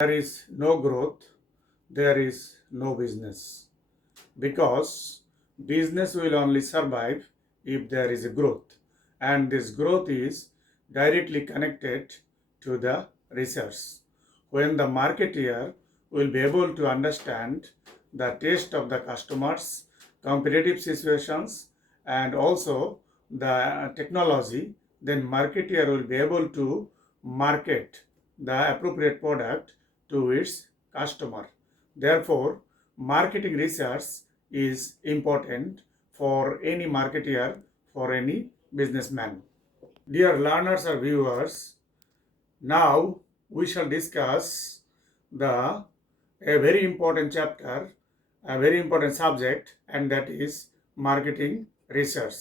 There is no growth, there is no business. Because business will only survive if there is a growth, and this growth is directly connected to the research. When the marketeer will be able to understand the taste of the customers, competitive situations, and also the technology, then marketeer will be able to market the appropriate product to its customer. Therefore, marketing research is important for any marketeer, for any businessman. Dear learners or viewers, now we shall discuss the a very important chapter, a very important subject, and that is marketing research.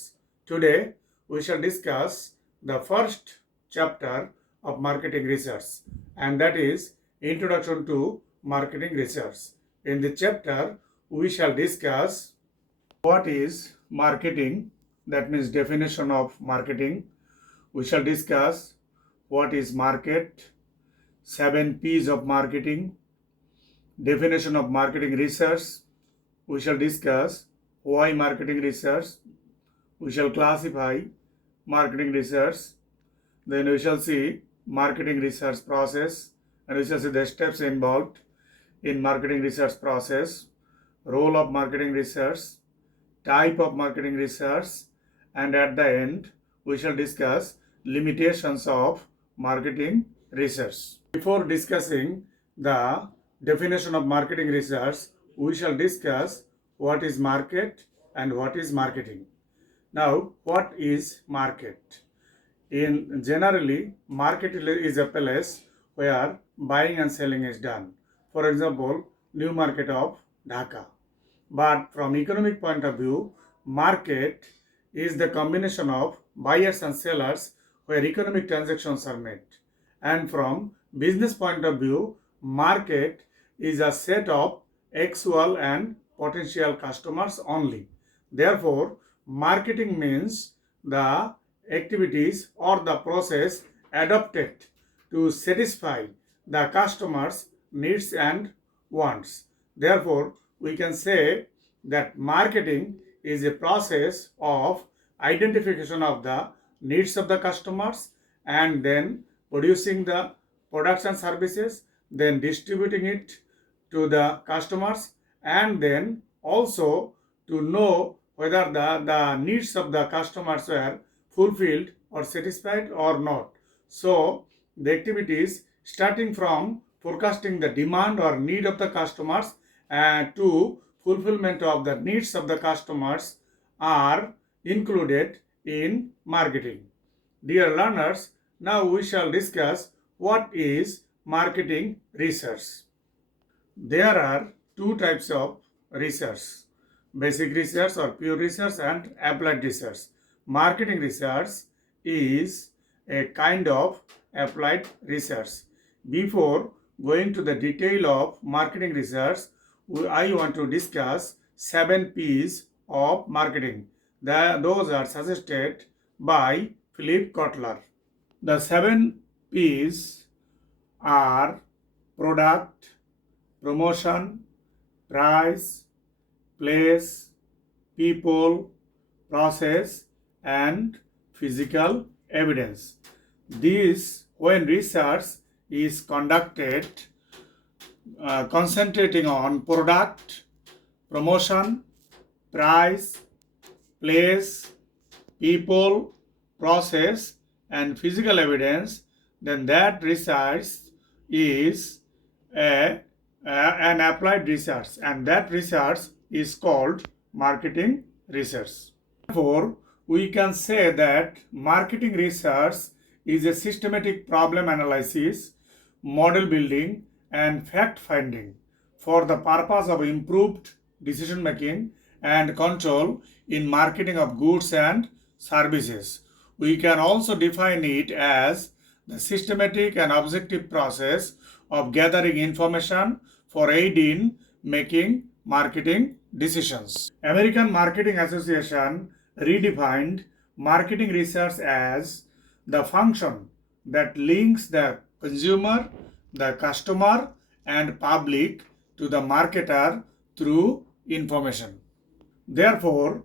Today we shall discuss the first chapter of marketing research, and that is Introduction to Marketing Research. In the chapter we shall discuss what is marketing, that means definition of marketing. We shall discuss what is market, 7 P's of marketing, definition of marketing research. We shall discuss why marketing research. We shall classify marketing research. Then we shall see marketing research process, and we shall see the steps involved in marketing research process, role of marketing research, type of marketing research, and at the end we shall discuss limitations of marketing research. Before discussing the definition of marketing research, we shall discuss what is market and what is marketing. Now, what is market? In generally, market is a place where buying and selling is done. For example, new market of Dhaka. But from economic point of view, market is the combination of buyers and sellers where economic transactions are made. And from business point of view, market is a set of actual and potential customers only. Therefore, marketing means the activities or the process adopted to satisfy the customer's needs and wants. Therefore, we can say that marketing is a process of identification of the needs of the customers and then producing the products and services, then distributing it to the customers, and then also to know whether the needs of the customers were fulfilled or satisfied or not. So the activities starting from forecasting the demand or need of the customers to fulfillment of the needs of the customers are included in marketing. Dear learners, now we shall discuss what is marketing research. There are two types of research: basic research or pure research and applied research. Marketing research is a kind of applied research. Before going to the detail of marketing research, I want to discuss 7 P's of marketing. Those are suggested by Philip Kotler. The 7 P's are product, promotion, price, place, people, process, and physical evidence. This, when research is conducted concentrating on product, promotion, price, place, people, process, and physical evidence, then that research is an applied research, and that research is called marketing research. Therefore, we can say that marketing research is a systematic problem analysis, model building, and fact finding for the purpose of improved decision making and control in marketing of goods and services. We can also define it as the systematic and objective process of gathering information for aid in making marketing decisions. American Marketing Association redefined marketing research as the function that links the consumer, the customer, and public to the marketer through information. Therefore,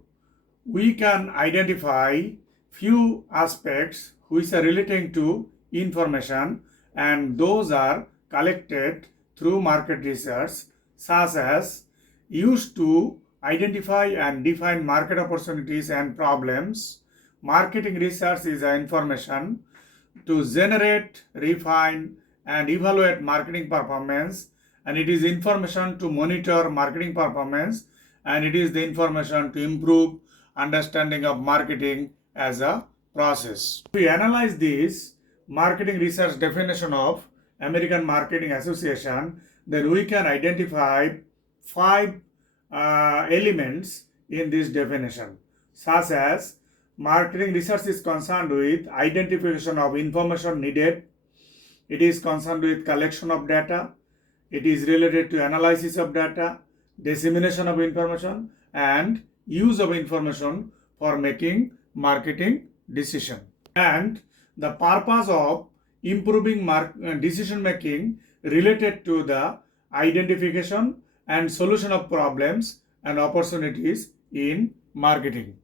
we can identify few aspects which are relating to information, and those are collected through market research, such as used to identify and define market opportunities and problems. Marketing research is information to generate, refine, and evaluate marketing performance, and it is information to monitor marketing performance, and it is the information to improve understanding of marketing as a process. If we analyze this marketing research definition of American Marketing Association, then we can identify five elements in this definition, such as marketing research is concerned with identification of information needed, it is concerned with collection of data, it is related to analysis of data, dissemination of information, and use of information for making marketing decision. And the purpose of improving decision making related to the identification and solution of problems and opportunities in marketing.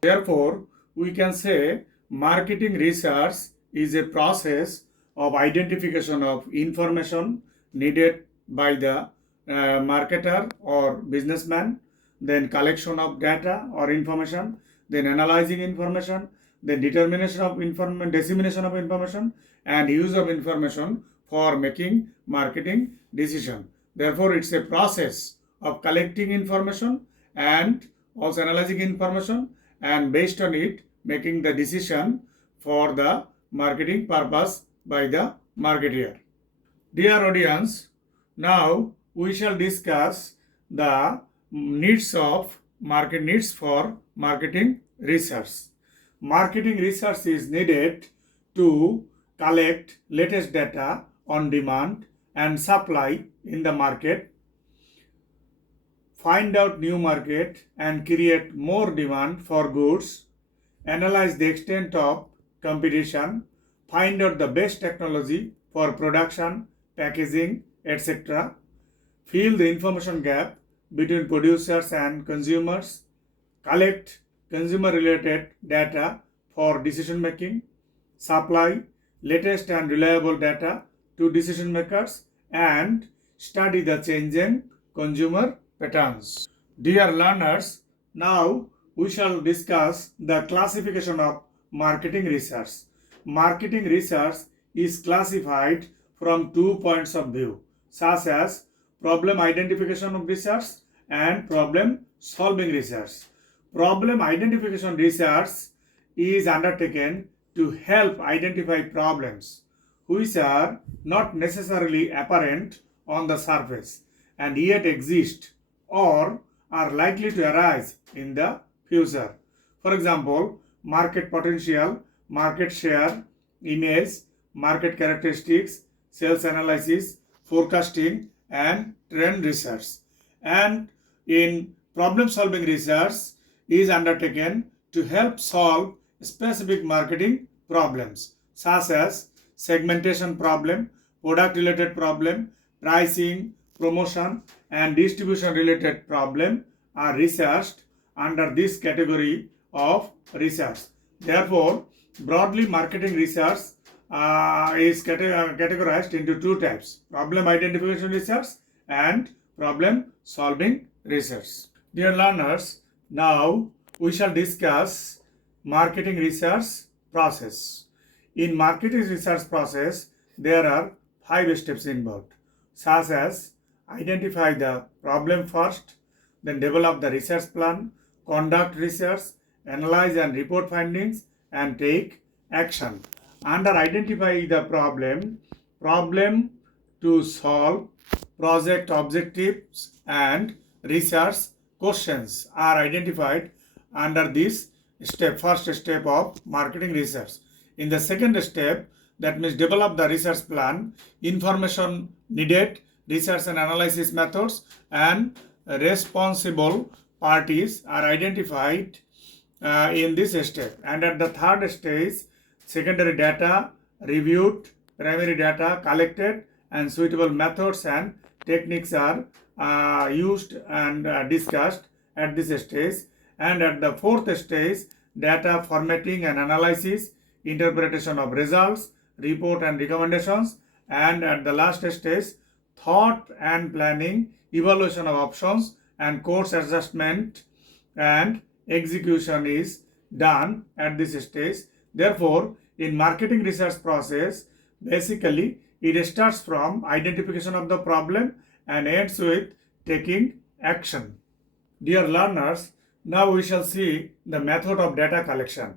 Therefore, we can say marketing research is a process of identification of information needed by the marketer or businessman, then collection of data or information, then analyzing information, then determination of information, dissemination of information, and use of information for making marketing decision. Therefore, it's a process of collecting information and also analyzing information, and based on it making the decision for the marketing purpose by the marketer. Dear audience, now we shall discuss the needs for marketing research. Marketing research is needed to collect latest data on demand and supply in the market, find out new market and create more demand for goods, analyze the extent of competition, find out the best technology for production, packaging, etc., fill the information gap between producers and consumers, collect consumer related data for decision making, supply latest and reliable data to decision makers, and study the changing consumer patterns. Dear learners, now we shall discuss the classification of marketing research. Marketing research is classified from 2 points of view, such as problem identification of research and problem solving research. Problem identification research is undertaken to help identify problems which are not necessarily apparent on the surface and yet exist or are likely to arise in the future. For example, market potential, market share, image, market characteristics, sales analysis, forecasting, and trend research. And in problem solving research is undertaken to help solve specific marketing problems such as segmentation problem, product related problem, pricing, promotion, and distribution related problem are researched under this category of research. Therefore, broadly marketing research is categorized into two types: problem identification research and problem solving research. Dear learners, now we shall discuss marketing research process. In marketing research process, there are 5 steps involved, such as identify the problem first, then develop the research plan, conduct research, analyze and report findings, and take action. Under identify the problem to solve, project objectives, and research questions are identified under this step, first step of marketing research. In the second step, that means develop the research plan, information needed, research and analysis methods, and responsible parties are identified in this step. And at the third stage, secondary data reviewed, primary data collected, and suitable methods and techniques are used and discussed at this stage. And at the fourth stage, data formatting and analysis, interpretation of results, report and recommendations, and at the last stage, thought and planning, evaluation of options, and course adjustment and execution is done at this stage. Therefore, in marketing research process, basically it starts from identification of the problem and ends with taking action. Dear learners, now we shall see the method of data collection.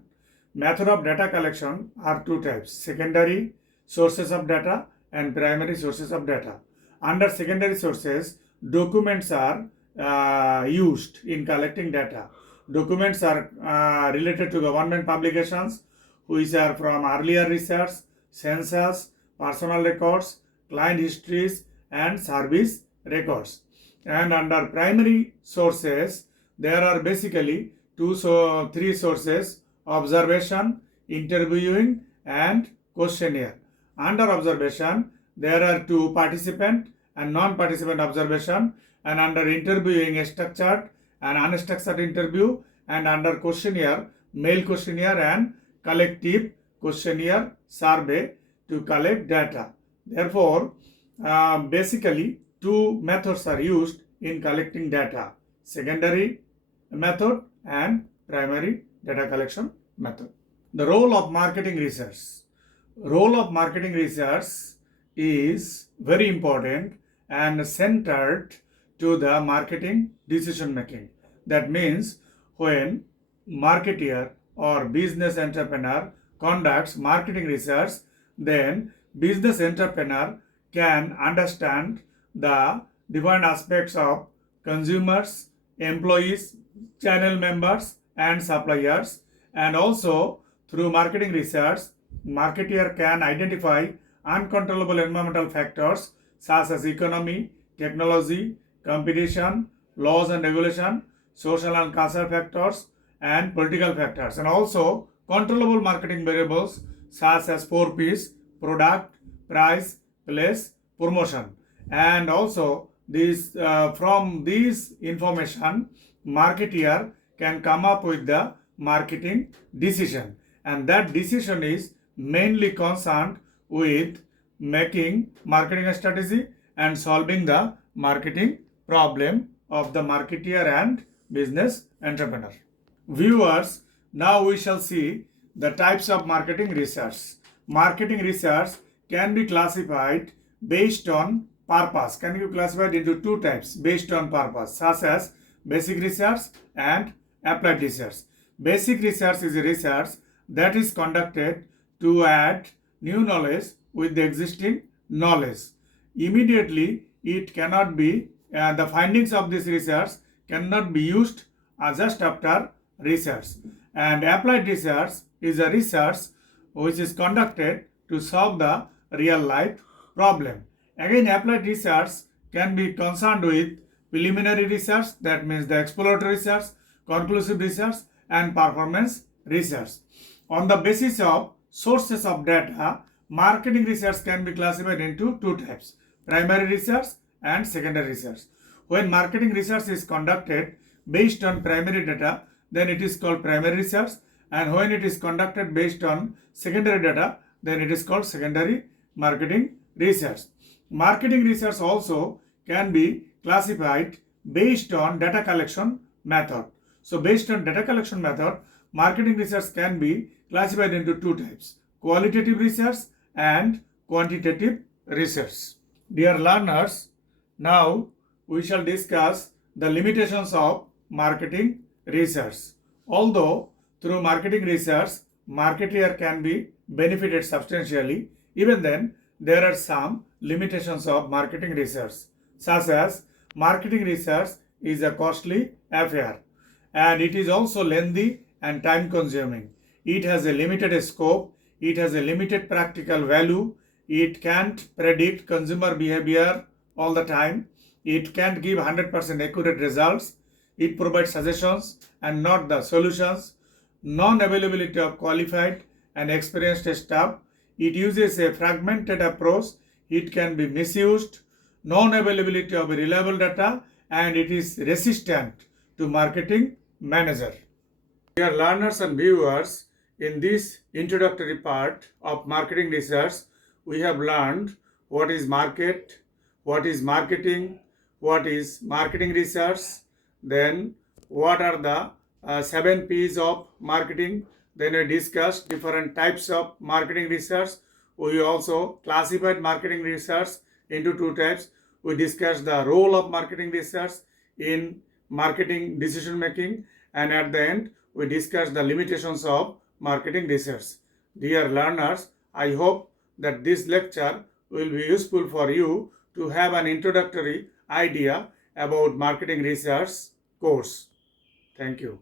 Method of data collection are two types: secondary sources of data and primary sources of data. Under secondary sources, documents are used in collecting data. Documents are related to government publications, which are from earlier research, census, personal records, client histories, and service records. And under primary sources, there are basically three sources: observation, interviewing, and questionnaire. Under observation, there are two: participant and non-participant observation, and under interviewing, a structured and unstructured interview, and under questionnaire, mail questionnaire and collective questionnaire survey to collect data. Therefore, basically two methods are used in collecting data: secondary method and primary data collection method. The role of marketing research. Role of marketing research is very important and centered to the marketing decision making. That means when marketer or business entrepreneur conducts marketing research, then business entrepreneur can understand the different aspects of consumers, employees, channel members, and suppliers. And also through marketing research, marketer can identify uncontrollable environmental factors such as economy, technology, competition, laws and regulation, social and cultural factors, and political factors, and also controllable marketing variables such as 4Ps: product, price, place, promotion. And also from these information, marketer can come up with the marketing decision, and that decision is mainly concerned with making marketing strategy and solving the marketing problem of the marketer and business entrepreneur. Viewers, now we shall see the types of marketing research. Marketing research can be classified based on purpose, can be classified into two types based on purpose, such as basic research and applied research. Basic research is a research that is conducted to add new knowledge with the existing knowledge. Immediately, it cannot be, the findings of this research cannot be used just after research. And applied research is a research which is conducted to solve the real life problem. Again, applied research can be concerned with preliminary research, that means the exploratory research, conclusive research, and performance research. On the basis of sources of data, marketing research can be classified into two types: primary research and secondary research. When marketing research is conducted based on primary data, then it is called primary research, and when it is conducted based on secondary data, then it is called secondary marketing research. Marketing research also can be classified based on data collection method. So based on data collection method, marketing research can be classified into two types: qualitative research and quantitative research. Dear learners, now we shall discuss the limitations of marketing research. Although through marketing research, marketer can be benefited substantially, even then there are some limitations of marketing research, such as marketing research is a costly affair, and it is also lengthy and time consuming. It has a limited scope, it has a limited practical value, it can't predict consumer behavior all the time, it can't give 100% accurate results, it provides suggestions and not the solutions, non-availability of qualified and experienced staff, it uses a fragmented approach, it can be misused, non-availability of reliable data, and it is resistant to marketing manager. Dear learners and viewers, in this introductory part of marketing research, we have learned what is market, what is marketing, what is marketing research, then what are the 7 P's of marketing. Then we discussed different types of marketing research. We also classified marketing research into 2 types. We discussed the role of marketing research in marketing decision making, and at the end we discussed the limitations of marketing research. Dear learners, I hope that this lecture will be useful for you to have an introductory idea about marketing research course. Thank you.